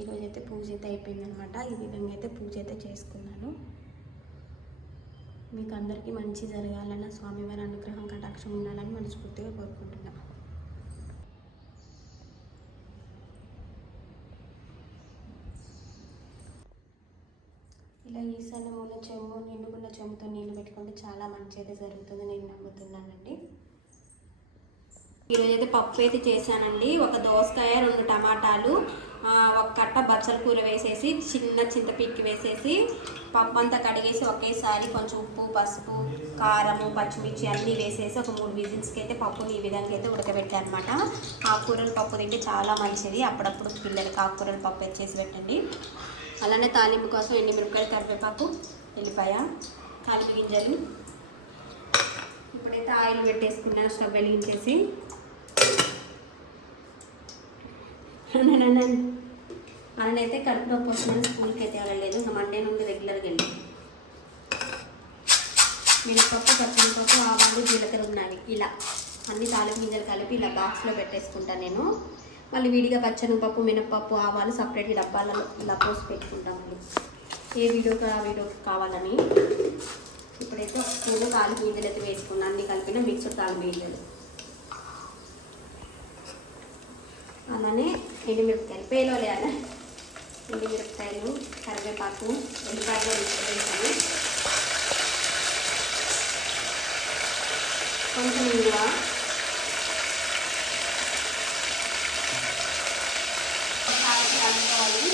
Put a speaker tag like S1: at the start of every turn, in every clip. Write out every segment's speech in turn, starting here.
S1: ఈరోజు అయితే పూజ అయితే అయిపోయిందనమాట. ఈ విధంగా అయితే పూజ అయితే చేసుకున్నాను. మీకు అందరికీ మంచి జరగాలన్న స్వామివారి అనుగ్రహం కటాక్షం ఉండాలని మనస్ఫూర్తిగా కోరుకుంటున్నాను ఇలా ఈశాన్యములో చెంబు నిండుకున్న చెంబుతో నీళ్ళు పెట్టుకుంటే చాలా మంచి అయితే జరుగుతుంది. నేను నమ్ముతున్నానండి. ఈరోజు అయితే పప్పు అయితే చేశానండి. ఒక దోసకాయ రెండు టమాటాలు ఒక కట్ట బచ్చల కూర వేసేసి చిన్న చింతపిక్కి వేసేసి పప్పు అంతా కడిగేసి ఒకేసారి కొంచెం ఉప్పు పసుపు కారము పచ్చిమిర్చి అన్నీ వేసేసి ఒక మూడు విజిల్స్కి అయితే పప్పుని ఈ విధంగా అయితే ఉడకబెట్టాను అనమాట ఆకుకూరల పప్పు తింటే చాలా మంచిది. అప్పుడప్పుడు పిల్లలకి ఆకుకూరల పప్పు అయితే చేసి పెట్టండి. అలానే తాలింపు కోసం ఎండుమిరపకాయలు కరివేపాకు వెళ్ళిపాయ తాలింపు గింజలు. ఇప్పుడైతే ఆయిల్ పెట్టేసుకున్నాను స్టవ్ వెలిగించేసి. అలానైతే కడుపు నొప్పి వస్తుందని స్కూల్కి అయితే వెళ్ళలేదు ఇంకా మండే నుండి రెగ్యులర్గా వెళ్ళి మినపప్పు పచ్చిమిరపప్పు ఆవాలు జీలకర్ర ఉన్నాయి ఇలా అన్ని తాలింపు గింజలు కలిపి ఇలా బాక్స్లో పెట్టేసుకుంటాను నేను. మళ్ళీ విడిగా పచ్చనిపప్పు మినపప్పు ఆవాలు సపరేట్ డబ్బాలలో ఇలా పోసి పెట్టుకుంటాం మళ్ళీ. ఏ వీడియోకి ఆ వీడియోకి కావాలని. ఇప్పుడైతే ఒక స్పూన్ తాలింపు గింజలు అయితే వేసుకున్నాను. అన్ని కలిపిన మిక్సర్ తాలింపు గింజలు. అలానే ఎండుమిరపకాయలు పేలో లేదా ఎండుమిరపకాయలు కరివేపాకు ఉల్లిపాయలు వేసుకొని కొంచెం ఇంగువ ఒకసారి కలుపుకోవాలి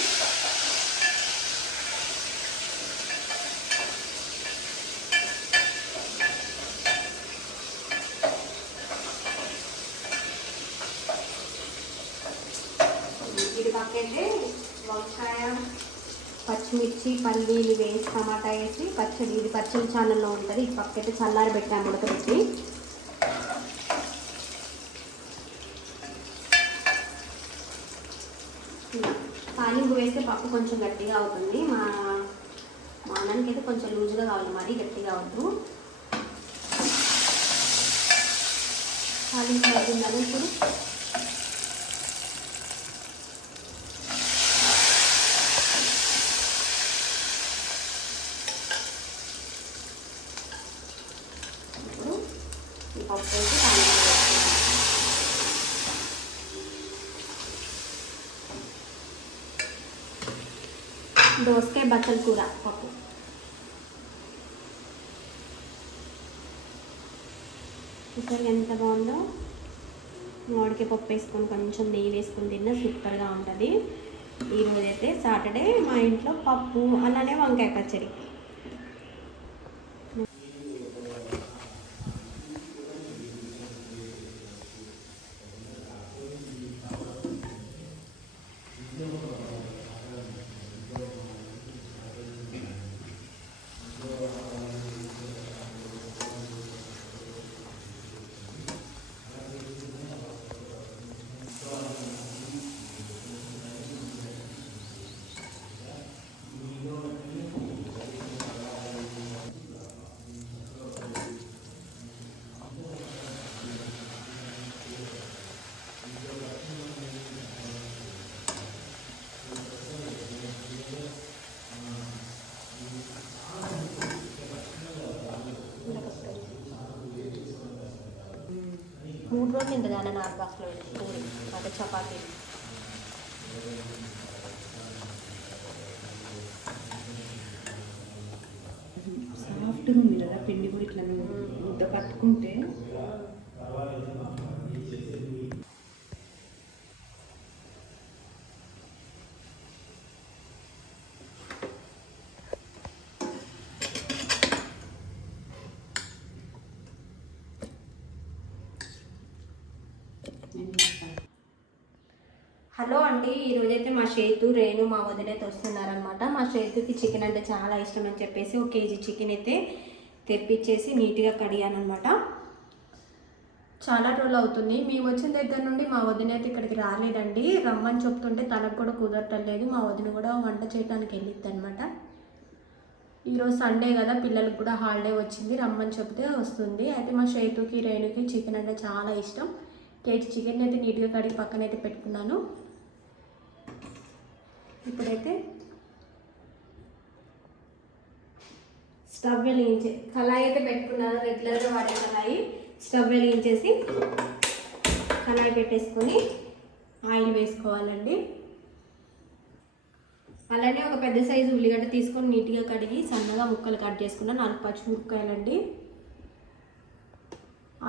S1: ఇది పక్కైతే వంకాయ పచ్చిమిర్చి పల్లీలు వేసి టమాటా వేసి పచ్చడి ఇది పచ్చడి ఛానల్లో ఉంటుంది. ఈ పక్కైతే చల్లారి పెట్టాము ఉడకబెట్టి. ఇలా. తాలింపు వేస్తే పప్పు కొంచెం గట్టిగా అవుతుంది. మా మా అన్నానికైతే అయితే కొంచెం లూజ్గా కావాలి. మరీ గట్టిగా అవద్దు తాలింపు అవుతుందని ఇప్పుడు ఈ పప్పు వేసి తాలింపు వేసుకుంటాం దోసకాయ కూర పప్పు. చూసారు ఎంత బాగుందో మామిడికాయ పప్పు వేసుకొని కొంచెం నెయ్యి వేసుకొని తిన్నా సూపర్గా ఉంటుంది. ఈరోజైతే సాటర్డే మా ఇంట్లో పప్పు అలానే వంకాయ పచ్చడి. మూడు రోజులు ఇంత దాని నాలుగు బాక్స్లో పెట్టి పూరి అదే చపాతీ.
S2: సాఫ్ట్గా ఉంది కదా పిండి కూడా ఇట్లా ముద్ద పట్టుకుంటే
S1: హలో అండి ఈరోజైతే మా షేతు రేణు మా వదినైతే వస్తున్నారనమాట మా షేతుకి చికెన్ అంటే చాలా ఇష్టం అని చెప్పేసి ఒక కేజీ చికెన్ అయితే తెప్పించేసి నీట్గా కడిగానమాట చాలా రోజులు అవుతుంది. మేము వచ్చిన దగ్గర నుండి మా వదిన అయితే ఇక్కడికి రాలేదండి. రమ్మని చెప్తుంటే తనకు కూడా కుదరటం లేదు. మా వదిన కూడా వంట చేయడానికి వెళ్ళిద్ది అనమాట ఈరోజు సండే కదా పిల్లలకు కూడా హాలిడే వచ్చింది. రమ్మని చెప్తే వస్తుంది. అయితే మా షేతుకి రేణుకి చికెన్ అంటే చాలా ఇష్టం. కేజీ చికెన్ అయితే నీట్గా కడిగి పక్కన అయితే పెట్టుకున్నాను. ఇప్పుడైతే స్టవ్ వెలిగించే కళాయి అయితే పెట్టుకున్నాను రెగ్యులర్గా వాడే కళాయి. స్టవ్ వెలిగించేసి కళాయి పెట్టేసుకొని ఆయిల్ వేసుకోవాలండి. అలానే ఒక పెద్ద సైజు ఉల్లిగడ్డ తీసుకొని నీట్గా కడిగి సన్నగా ముక్కలు కట్ చేసుకున్న నాలుగు పచ్చిమిరపకాయలండి.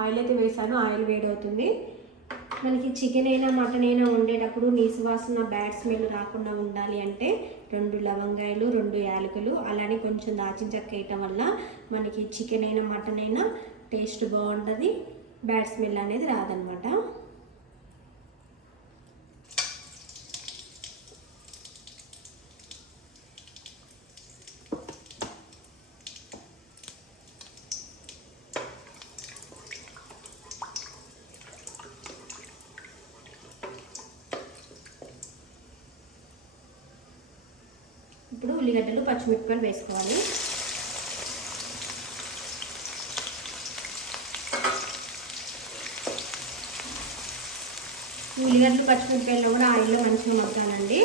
S1: ఆయిల్ అయితే వేసాను ఆయిల్ వేడవుతుంది. మనకి చికెన్ అయినా మటన్ అయినా వండేటప్పుడు నీసు వాసన బ్యాడ్ స్మెల్ రాకుండా ఉండాలి అంటే రెండు లవంగాయలు రెండు యాలకులు అలానే కొంచెం దాచిన చెక్క వేయటం వల్ల మనకి చికెన్ అయినా మటన్ అయినా టేస్ట్ బాగుంటుంది బ్యాడ్ స్మెల్ అనేది రాదనమాట ఇప్పుడు ఉల్లిగడ్డలు పచ్చిమిరపకాయలు వేసుకోవాలి. ఉల్లిగడ్డలు పచ్చిమిరపకాయలు కూడా ఆయిల్లో మంచిగా మగ్గాలండి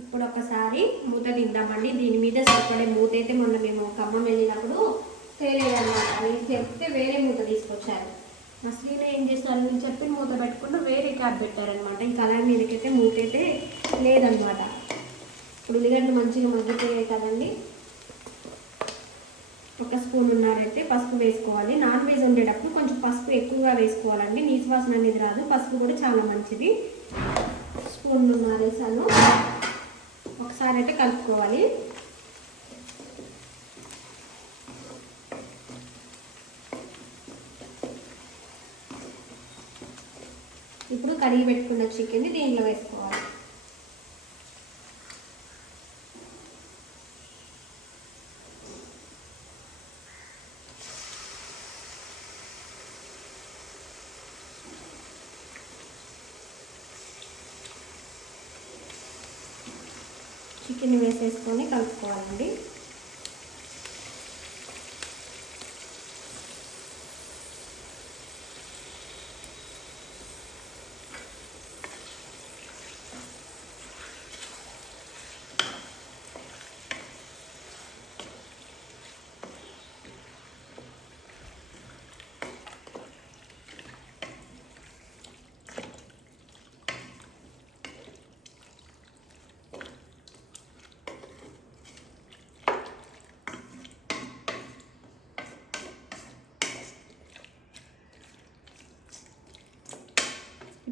S1: ఇప్పుడు ఒకసారి తిందామండి దీని మీద సరిపడే మూత అయితే మొన్న మేము ఖమ్మం వెళ్ళినప్పుడు తేలేదన్నమాట. అది చెప్తే వేరే మూత తీసుకొచ్చారు. అసలు ఏం చేస్తారు నేను చెప్పి మూత పెట్టుకుంటూ వేరే క్యాప్ పెట్టారనమాట ఇంకా అలా మీదకైతే మూత అయితే లేదనమాట ఇప్పుడు ఉల్లిగడ్డలు మంచిగా మగ్గిపోయాయి కదండి. ఒక స్పూన్ ఉన్నారైతే పసుపు వేసుకోవాలి. నాన్ వెజ్ వండేటప్పుడు కొంచెం పసుపు ఎక్కువగా వేసుకోవాలండి. నీసు వాసన అనేది రాదు. పసుపు కూడా చాలా మంచిది. స్పూన్ ఉన్నారేసాను. ఒకసారి అయితే కలుపుకోవాలి. ఇప్పుడు కడిగి పెట్టుకున్న చికెన్ని దీంట్లో వేసుకోవాలి. చికెన్ వేసేసుకొని కలుపుకోవాలండి.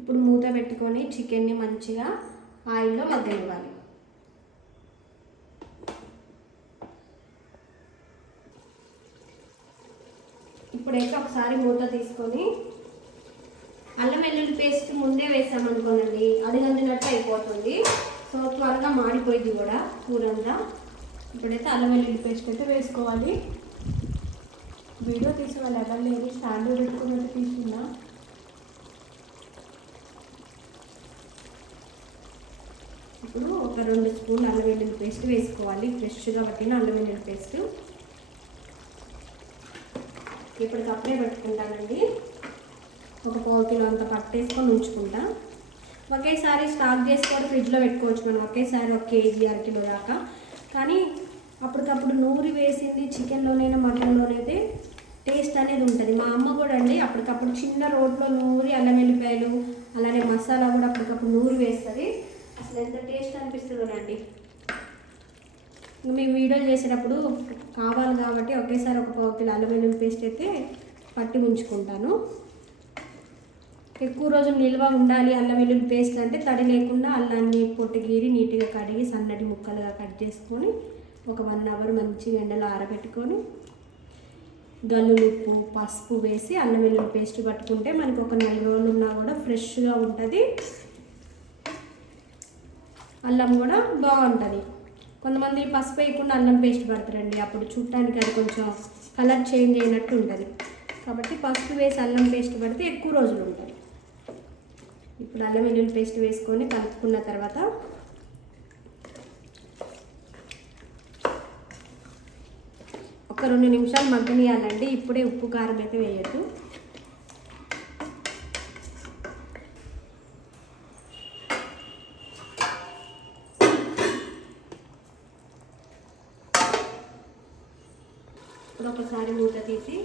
S1: ఇప్పుడు మూత పెట్టుకొని చికెన్ని మంచిగా ఆయిల్లో మగ్గనివ్వాలి. ఇప్పుడైతే ఒకసారి మూత తీసుకొని అల్లం వెల్లుల్లి పేస్ట్ ముందే వేసామనుకోనండి అడిగందినట్టు అయిపోతుంది. సో త్వరగా మాడిపోయింది కూడా కూరంతా. ఇప్పుడైతే అల్లం వెల్లుల్లి పేస్ట్ అయితే వేసుకోవాలి. వీడియో తీసే వాళ్ళు ఎవరు లేరు స్టాండ్ పెట్టుకున్నట్టు తీసుకున్నా ఇప్పుడు ఒక రెండు స్పూన్లు అల్లం వెల్లుల్లి పేస్ట్ వేసుకోవాలి. ఫ్రెష్గా పట్టిన అల్లం వెల్లుల్లి పేస్ట్. ఇప్పటికప్పుడే పెట్టుకుంటానండి. ఒక పావు కిలో అంత పట్టేసుకొని ఉంచుకుంటా. ఒకేసారి స్టాక్ చేసుకొని ఫ్రిడ్జ్లో పెట్టుకోవచ్చు మనం. ఒకేసారి ఒక కేజీ అరకిలో దాకా. కానీ అప్పటికప్పుడు నూరి వేసింది చికెన్లోనైనా మటన్లోనైతే టేస్ట్ అనేది ఉంటుంది. మా అమ్మ కూడా అండి అప్పటికప్పుడు చిన్న రోట్లో నూరి అల్లం వెల్లిపాయలు అలానే మసాలా కూడా అప్పటికప్పుడు నూరి వేస్తుంది. అసలు ఎంత టేస్ట్ అనిపిస్తుందోనండి మేము వీడియోలు చేసేటప్పుడు కావాలి కాబట్టి ఒకేసారి ఒక పావు కిలో అల్లం పేస్ట్ అయితే పట్టి ఉంచుకుంటాను ఎక్కువ రోజులు నిల్వ ఉండాలి అల్లం వెల్లుల్లి పేస్ట్ అంటే తడి లేకుండా అల్లాన్ని పొట్టు గీరి నీట్గా కడిగి సన్నటి ముక్కలుగా కట్ చేసుకొని ఒక వన్ అవర్ మంచిగా ఎండలో ఆరబెట్టుకొని గల్లులు ఉప్పు పసుపు వేసి అల్లం వెల్లుల్లి పేస్ట్ పట్టుకుంటే మనకు ఒక నెల రోజులు ఉన్నా కూడా ఫ్రెష్గా ఉంటుంది. అల్లం కూడా బాగుంటుంది. కొంతమంది పసుపు వేయకుండా అల్లం పేస్ట్ పడతారండి అప్పుడు చూడటానికి అది కొంచెం కలర్ చేంజ్ అయినట్టు ఉంటుంది. కాబట్టి పసుపు వేసి అల్లం పేస్ట్ పడితే ఎక్కువ రోజులు ఉంటుంది. ఇప్పుడు అల్లం వెల్లుల్లి పేస్ట్ వేసుకొని కలుపుకున్న తర్వాత ఒక రెండు నిమిషాలు మగ్గనియాలండి. ఇప్పుడే ఉప్పు కారం అయితే వేయద్దు. ఇప్పుడు ఒకసారి మూత తీసి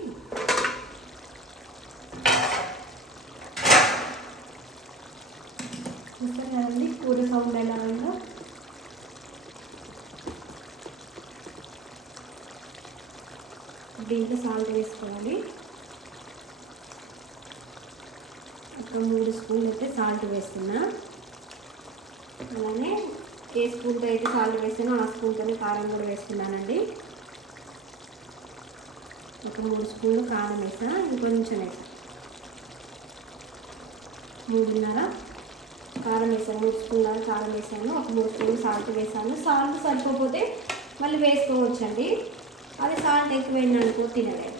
S1: చూస్తారు కదండి? కూర సౌండ్ ఎలా ఉందో? దీంట్లో సాల్ట్ వేసుకోవాలి. ఒక మూడు స్పూన్లు అయితే సాల్ట్ వేస్తున్నా. అలానే ఏ స్పూన్తో అయితే సాల్ట్ వేస్తానో ఆ స్పూన్తోనే కారం కూడా వేస్తున్నానండి ఒక మూడు స్పూన్లు కారం వేసా ఇంకొంచెం వేసా మూడున్నర కారం వేసాను మూడు స్పూన్ల కారం వేసాను ఒక మూడు స్పూన్లు సాల్ట్ వేసాను. సాల్ట్ సరిపోతే మళ్ళీ వేసుకోవచ్చండి. అది సాల్ట్ ఎక్కువైంది అనుకో తినలేదు.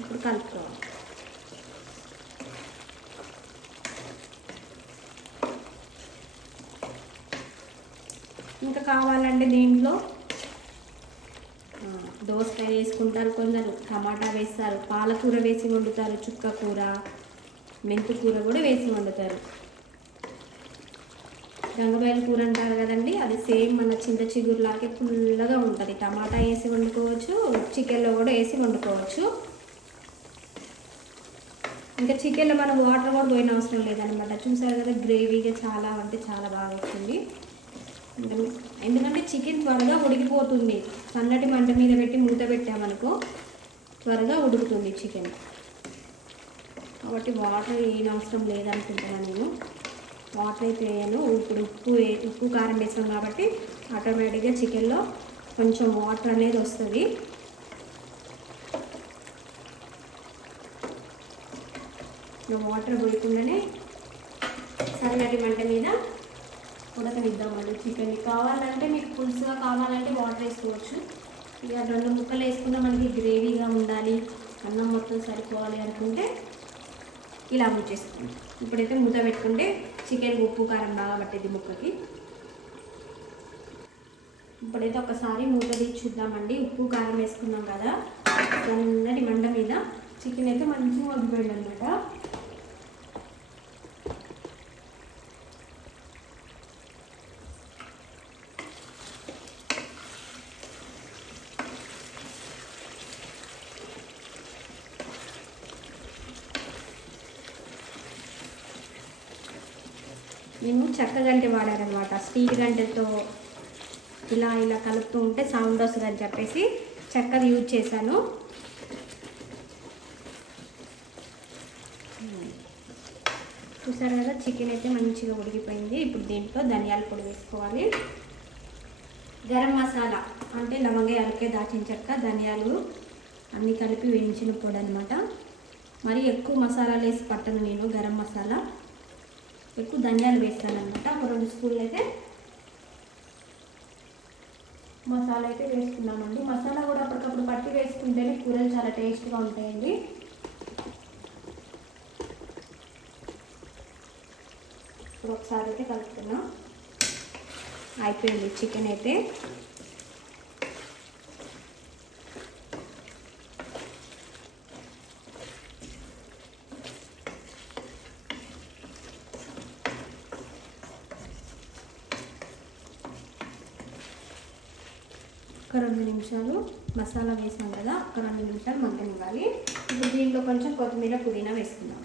S1: ఇప్పుడు కలుపుకోవాలి. ఇంకా కావాలంటే దీంట్లో దోసకాయ వేసుకుంటారు కొందరు టమాటా వేస్తారు పాలకూర వేసి వండుతారు చుక్క కూర మెంతి కూర కూడా వేసి వండుతారు. గంగబాయల కూర అంటారు కదండి అది సేమ్ మన చింత చిగురులాగే ఫుల్గా ఉంటుంది. టమాటా వేసి వండుకోవచ్చు చికెన్లో కూడా వేసి వండుకోవచ్చు. ఇంకా చికెన్లో మనం వాటర్ కూడా పోయిన అవసరం లేదనమాట చూసారు కదా గ్రేవీగా చాలా అంటే చాలా బాగా వస్తుంది ఎందుకంటే చికెన్ త్వరగా ఉడికిపోతుంది. సన్నటి మంట మీద పెట్టి మూత పెట్టామనుకో త్వరగా ఉడుకుతుంది చికెన్. కాబట్టి వాటర్ ఏం అవసరం లేదనుకుంటున్నాను నేను. వాటర్ అయితే వేయను. ఇప్పుడు ఉప్పు ఉప్పు కారం వేసాం కాబట్టి ఆటోమేటిక్గా చికెన్లో కొంచెం వాటర్ అనేది వస్తుంది. వాటర్ పోయకుండానే సన్నటి మంట మీద ఉడకనిద్దామండి చికెన్ కావాలంటే మీకు పులుసుగా కావాలంటే వాటర్ వేసుకోవచ్చు. ఇక రెండు ముక్కలు వేసుకున్న మనకి గ్రేవీగా ఉండాలి అన్నం మొత్తం సరిపోవాలి అనుకుంటే ఇలా ముచ్చేసుకోండి ఇప్పుడైతే మూత పెట్టుకుంటే చికెన్ ఉప్పు కారం బాగా పట్టేది ముక్కకి. ఇప్పుడైతే ఒకసారి మూత తీసి చూద్దామండి. ఉప్పు కారం వేసుకున్నాం కదా. సన్నటి మండ మీద చికెన్ అయితే మంచిగా ఉడిపోయింది అనమాట నేను చెక్క గంటె వాడారనమాట. స్టీల్ గంటెతో ఇలా ఇలా కలుపుతూ ఉంటే సౌండ్ వస్తుంది అని చెప్పేసి చెక్కది యూజ్ చేశాను. చూసారు కదా చికెన్ అయితే మంచిగా ఉడికిపోయింది. ఇప్పుడు దీంట్లో ధనియాల పొడి వేసుకోవాలి. గరం మసాలా అంటే లవంగ యాలకే దాచిన చెక్క ధనియాలు అన్నీ కలిపి వేయించిన పొడి అనమాట మరి ఎక్కువ మసాలాలు వేసి పట్టను నేను గరం మసాలా. ఎక్కువ ధనియాలు వేస్తాను అనమాట ఒక రెండు స్పూన్లు అయితే మసాలా అయితే వేసుకున్నామండి. మసాలా కూడా అప్పటికప్పుడు పట్టి వేసుకుంటేనే కూరలు చాలా టేస్ట్గా ఉంటాయండి. ఒకసారి అయితే కలుపుతున్నాం అయిపోయింది చికెన్ అయితే. ఒక రెండు నిమిషాలు మసాలా వేసాం కదా ఒక రెండు నిమిషాలు మగ్గనివ్వాలి. ఇప్పుడు దీంట్లో కొంచెం కొత్తిమీర పుదీనా వేసుకుందాం.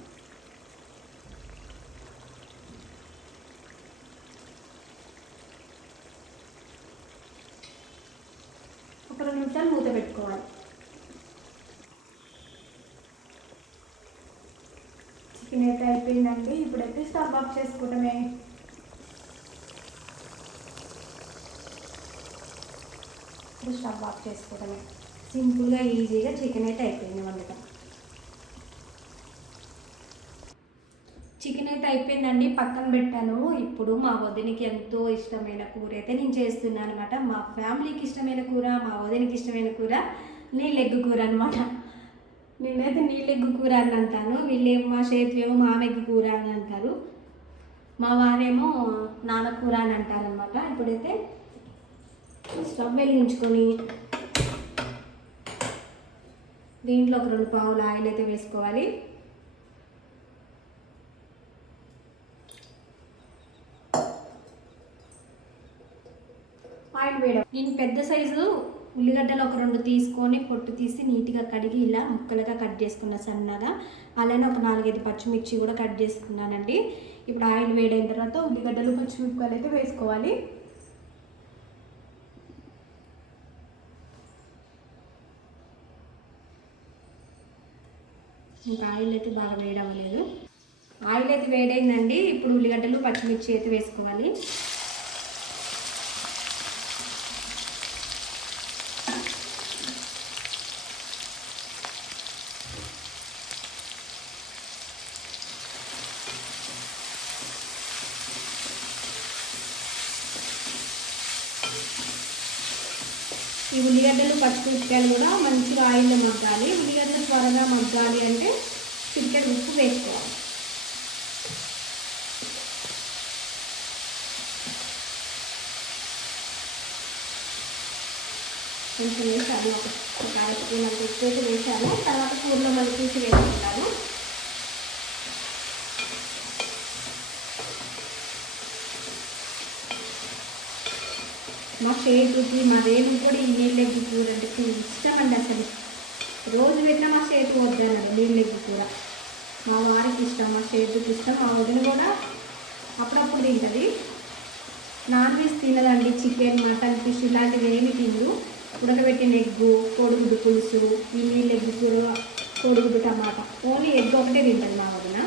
S1: ఒక రెండు నిమిషాలు మూత పెట్టుకోవాలి. చికెన్ అయితే అయిపోయిందండి. ఇప్పుడైతే స్టవ్ ఆఫ్ చేసుకోవటమే ఇప్పుడు స్టవ్ ఆఫ్ సింపుల్గా ఈజీగా చికెన్ అయితే అయిపోయింది వండటం చికెన్ అయితే అయిపోయిందండి పక్కన పెట్టాను. ఇప్పుడు మా వదినికి ఎంతో ఇష్టమైన కూర అయితే నేను చేస్తున్నాను అనమాట మా ఫ్యామిలీకి ఇష్టమైన కూర మా వదినికి ఇష్టమైన కూర నీళ్ళెగ్గు కూర అనమాట నేనైతే నీళ్ళెగ్గు కూర అని అంటాను. వీళ్ళేమో మా చేతిలో మామెగ్గు కూర అని అంటారు. మా వారేమో నాన్న కూర అని అంటారనమాట ఇప్పుడైతే స్టవ్ వెలిగించుకొని దీంట్లో ఒక రెండు పావులు ఆయిల్ అయితే వేసుకోవాలి. ఆయిల్ వేయడం. నేను పెద్ద సైజు ఉల్లిగడ్డలు ఒక రెండు తీసుకొని పొట్టు తీసి నీట్గా కడిగి ఇలా ముక్కలుగా కట్ చేసుకున్న సన్నగా అలానే ఒక నాలుగైదు పచ్చిమిర్చి కూడా కట్ చేసుకున్నానండి. ఇప్పుడు ఆయిల్ వేడైన తర్వాత ఉల్లిగడ్డలు పచ్చిమిరపకాయలు అయితే వేసుకోవాలి. ఇంకా ఆయిల్ అయితే బాగా వేయడం లేదు. ఆయిల్ అయితే వేడైందండి. ఇప్పుడు ఉల్లిగడ్డలు పచ్చిమిర్చి అయితే వేసుకోవాలి. ఈ ఉల్లిగడ్డలు పచ్చిమిరపకాయలు కూడా మంచిగా ఆయిల్లో మగ్గాలి. త్వరగా మగ్గాలి అంటే చికెన్ ఉప్పు వేసుకోవాలి. కొంచెం వేసాను ఒక ఒక అర స్పూన్ అంత ఉప్పు వేసాను. తర్వాత కూరలో మనం తీసి వేసుకుంటాము. మా చేతుకి మా రేణు కూడా ఈ నీళ్ళెగ్గు కూర అంటే ఇష్టం అండి అసలు. రోజు పెట్టినా మా చేతి వద్దన్నారు నీళ్ళెగ్గు కూర మా వారికి ఇష్టం మా చేతికి ఇష్టం మా వదిన కూడా అప్పుడప్పుడు తింటుంది. నాన్ వెజ్ తినదండి చికెన్ మటన్ ఫిష్ ఇలాంటివి ఏమి తిండు ఉడకబెట్టిన ఎగ్గు కోడిగుడ్డు పులుసు ఈ నీళ్ళెగ్గు కూర కోడిగుడ్డు టమాటా. ఓన్లీ ఎగ్ ఒకటే తింటుంది మా వదిన.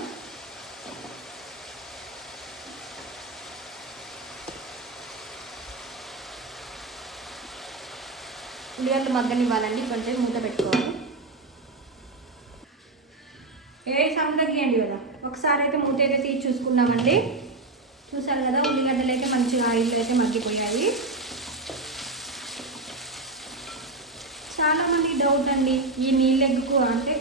S1: ఉల్లిగడ్డలు మగ్గనివ్వాలండి కొంచెం మూత పెట్టుకోవాలి. ఏ సౌండ్ తగ్గియండి కదా. ఒకసారి అయితే మూత అయితే తీసి చూసుకున్నామండి. చూసారు కదా ఉల్లిగడ్డలు అయితే మంచిగా ఆయిల్ అయితే మగ్గిపోయాయి. చాలామంది డౌట్ అండి ఈ నీళ్ళెగ్గు అంటే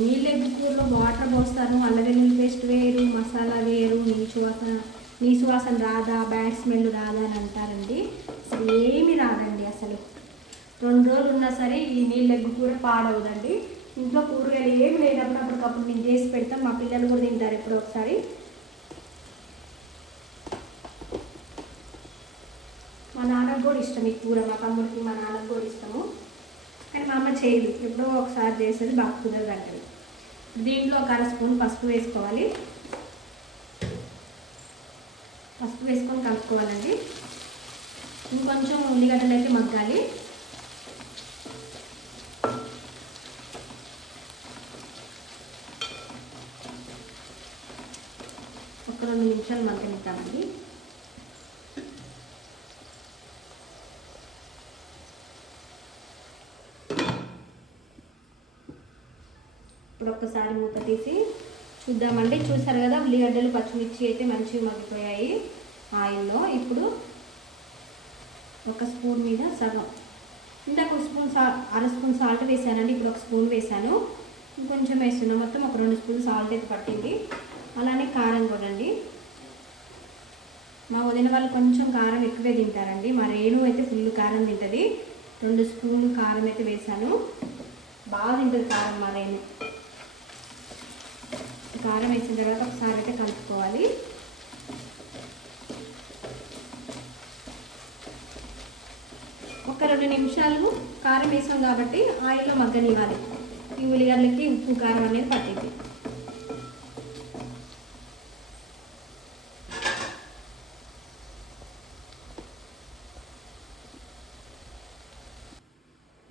S1: నీళ్ళెగ్గు కూరలో వాటర్ పోస్తారు. అల్లం వెల్లుల్లి పేస్ట్ వేరు మసాలా వేరు నీచు వాసన నీసు వాసన రాదా బ్యాడ్ స్మెల్ రాదా అని అంటారండి. అసలు ఏమీ రాదండి అసలు. రెండు రోజులు ఉన్నా సరే ఈ నీళ్ళెగ్గు కూర పాడవదండి. ఇంట్లో కూరగాయలు ఏమి లేనప్పుడు అప్పటికప్పుడు నేను చేసి పెడతాం. మా పిల్లలు కూడా తింటారు ఎప్పుడో ఒకసారి. మా నాన్నకు కూడా ఇష్టం ఈ కూర. మా తమ్ముడికి మా నాన్నకు కూడా ఇష్టము. కానీ మా అమ్మ చేయదు. ఎప్పుడో ఒకసారి చేసేది బాగా కుదరదు అంటది. దీంట్లో ఒక అర స్పూన్ పసుపు వేసుకోవాలి. పసుపు వేసుకొని కలుపుకోవాలండి. ఇంకొంచెం ఉల్లిగడ్డలు అయితే మగ్గాలి. రెండు నిమిషాలు మగ్గనిద్దామండి ఇప్పుడు ఒక్కసారి మూత తీసి చూద్దామండి. చూసారు కదా ఉల్లిగడ్డలు పచ్చిమిర్చి అయితే మంచిగా మగ్గిపోయాయి. ఆయిల్లో ఇప్పుడు ఒక స్పూన్ మీద సగం. ఇందాక ఒక స్పూన్ సా అర స్పూన్ సాల్ట్ వేసానండి ఇప్పుడు ఒక స్పూన్ వేసాను ఇంకొంచెం వేస్తున్నా మొత్తం ఒక రెండు స్పూన్ సాల్ట్ అయితే పట్టింది. అలానే కారం కూడా అండి మా వదిన వాళ్ళు కొంచెం కారం ఎక్కువే తింటారండి. మా రేణు అయితే ఫుల్ కారం తింటుంది. రెండు స్పూన్లు కారం అయితే వేసాను బాగా తింటుంది కారం మా రేణు. కారం వేసిన తర్వాత ఒకసారి అయితే కలుపుకోవాలి. ఒక రెండు నిమిషాలు కారం వేసాం కాబట్టి ఆయిల్లో మగ్గనివ్వాలి. ఈ ఉల్లిగడ్డలకి ఉప్పు కారం అనేది పట్టింది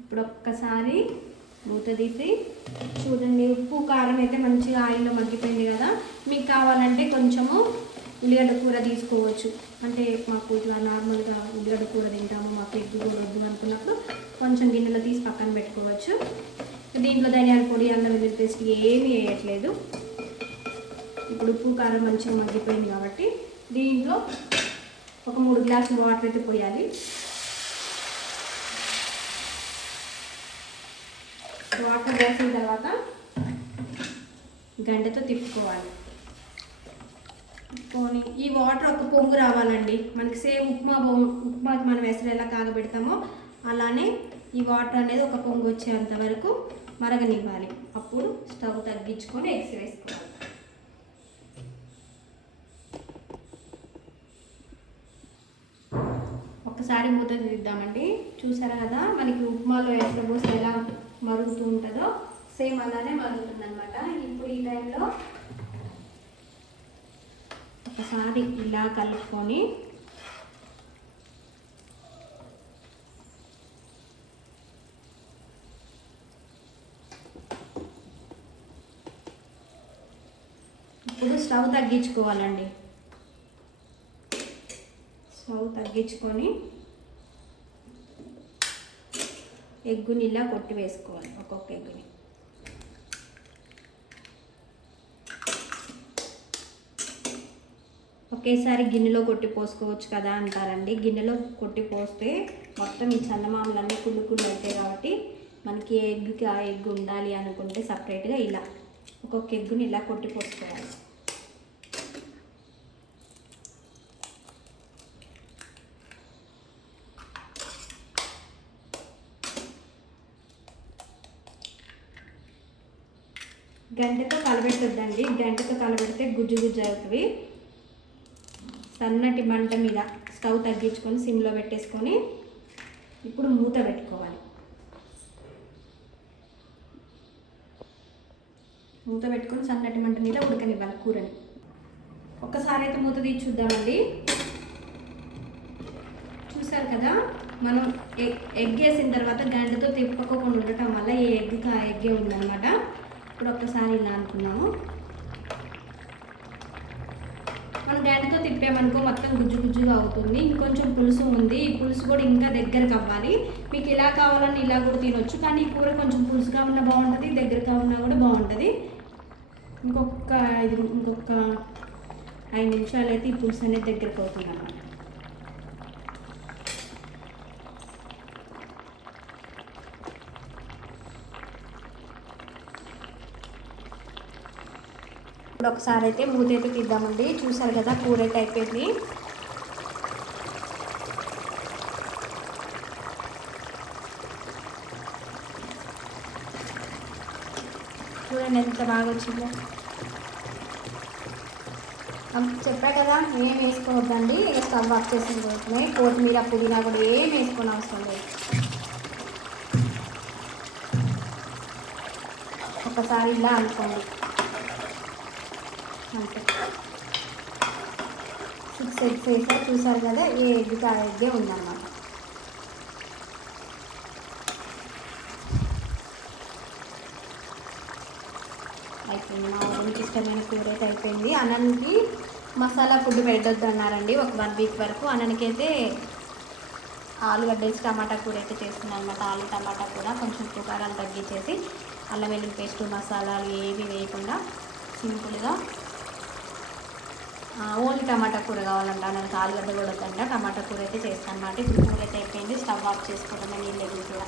S1: ఇప్పుడు ఒక్కసారి మూత తీసి చూడండి ఉప్పు కారం అయితే మంచిగా ఆయిల్లో మగ్గిపోయింది కదా. మీకు కావాలంటే కొంచెము ఉల్లిగడ్డ కూర తీసుకోవచ్చు. అంటే మాకు ఇట్లా నార్మల్గా ఉల్లిగడ్డ కూర తింటాము మాకు ఎగ్గు కూర వద్దు అనుకున్నప్పుడు కొంచెం గిన్నెలో తీసి పక్కన పెట్టుకోవచ్చు. దీంట్లో ధనియాల పొడి అల్లం వెల్లుల్లి పేస్ట్ ఏమీ వేయట్లేదు. ఇప్పుడు ఉప్పు కారం మంచిగా మగ్గిపోయింది కాబట్టి దీంట్లో ఒక మూడు గ్లాసులు వాటర్ అయితే పోయాలి. వాటర్ వేసిన తర్వాత గంటతో తిప్పుకోవాలి. పోనీ ఈ వాటర్ ఒక పొంగు రావాలండి. మనకి సేమ్ ఉప్మా బొ- ఉప్మాకి మనం ఎసరు ఎలా కాగబెడతామో అలానే ఈ వాటర్ అనేది ఒక పొంగు వచ్చేంత వరకు మరగనివ్వాలి. అప్పుడు స్టవ్ తగ్గించుకొని ఎగ్స్ వేసుకోవాలి. ఒకసారి మూత తీద్దామండి. చూసారా కదా? మనకి ఉప్మాలో ఎసరు పోస్తే ఎలా మరుగుతూ ఉంటుందో సేమ్ అలానే మరుగుతుంది అనమాట ఇప్పుడు ఈ టైంలో ఒకసారి ఇలా కలుపుకొని ఇప్పుడు స్టవ్ తగ్గించుకోవాలండి. స్టవ్ తగ్గించుకొని ఎగ్గుని ఇలా కొట్టి వేసుకోవాలి ఒక్కొక్క ఎగ్గుని. ఒకేసారి గిన్నెలో కొట్టి పోసుకోవచ్చు కదా అంటారండి. గిన్నెలో కొట్టి పోస్తే మొత్తం ఈ చందమామలన్నీ కుళ్ళు కుళ్ళు అవుతాయి కాబట్టి మనకి ఎగ్కి ఆ ఎగ్ ఉండాలి అనుకుంటే సపరేట్గా ఇలా ఒక్కొక్క ఎగ్గుని ఇలా కొట్టి పోసుకోవాలి. గంటతో కలబెట్టద్దండి. గంటతో కలబెడితే గుజ్జు గుజ్జు అవుతుంది. సన్నటి మంట మీద స్టవ్ తగ్గించుకొని సిమ్లో పెట్టేసుకొని ఇప్పుడు మూత పెట్టుకోవాలి. మూత పెట్టుకొని సన్నటి మంట మీద ఉడకనివ్వాలి కూరని. ఒక్కసారి అయితే మూత తీసి చూద్దామండి. చూసారు కదా మనం ఎగ్ ఎగ్ వేసిన తర్వాత గంటతో తిప్పకోకుండా ఉండటం వల్ల ఈ ఎగ్కి ఎగ్గే ఉందన్నమాట. ఇప్పుడు ఒక్కసారి ఇలా అనుకున్నాము. మనం గంటతో తిప్పామనుకో మొత్తం గుజ్జు గుజ్జుగా అవుతుంది. ఇంకొంచెం పులుసు ఉంది. ఈ పులుసు కూడా ఇంకా దగ్గరకు అవ్వాలి. మీకు ఇలా కావాలని ఇలా కూడా తినొచ్చు. కానీ ఈ కూర కొంచెం పులుసుగా ఉన్నా బాగుంటుంది దగ్గరగా ఉన్నా కూడా బాగుంటుంది. ఇంకొక ఇది ఇంకొక ఐదు నిమిషాలు అయితే ఈ పులుసు అనేది దగ్గరకు అవుతుంది అన్నమాట. ఇప్పుడు ఒకసారి అయితే మూత అయితే తీద్దామండి. చూసారు కదా కూర అయితే అయిపోయింది. చూడండి ఎంత బాగా వచ్చిందో చెప్పా కదా ఏం వేసుకోవద్దండి. ఇక స్టవ్ ఆఫ్ చేసిన కోసమే. కొత్తిమీర పుదీనా కూడా ఏం వేసుకోని అవసరం లేదు. ఒకసారి ఇలా అనుకోండి. అంతే. సిక్స్ ఎగ్స్ వేసా చూసారు కదా ఏ ఎగ్ ఆ ఎగ్గే ఉందన్నమాట. అయిపోయింది. మా వాళ్ళకి ఇష్టమైన కూర అయితే అయిపోయింది. అన్నానికి మసాలా ఫుడ్ పెట్టొద్దు అన్నారండి ఒక వన్ వీక్ వరకు. అన్నానికి అయితే ఆలుగడ్డ టమాటా కూర అయితే చేస్తున్నాను అనమాట ఆలు టమాటా కూర కొంచెం పుకారాలు తగ్గించేసి అల్లం వెల్లుల్లి పేస్ట్ మసాలాలు ఏవి వేయకుండా సింపుల్గా ఓన్లీ టమాటా కూర కావాలంట. నాకు ఆలుగడ్డ కూడా వద్దంట టమాటా కూర అయితే చేస్తాను అనమాట ఇప్పుడు కూర అయితే అయిపోయింది. స్టవ్ ఆఫ్ చేసుకోవడం నీళ్ళు ఎగురు కూడా.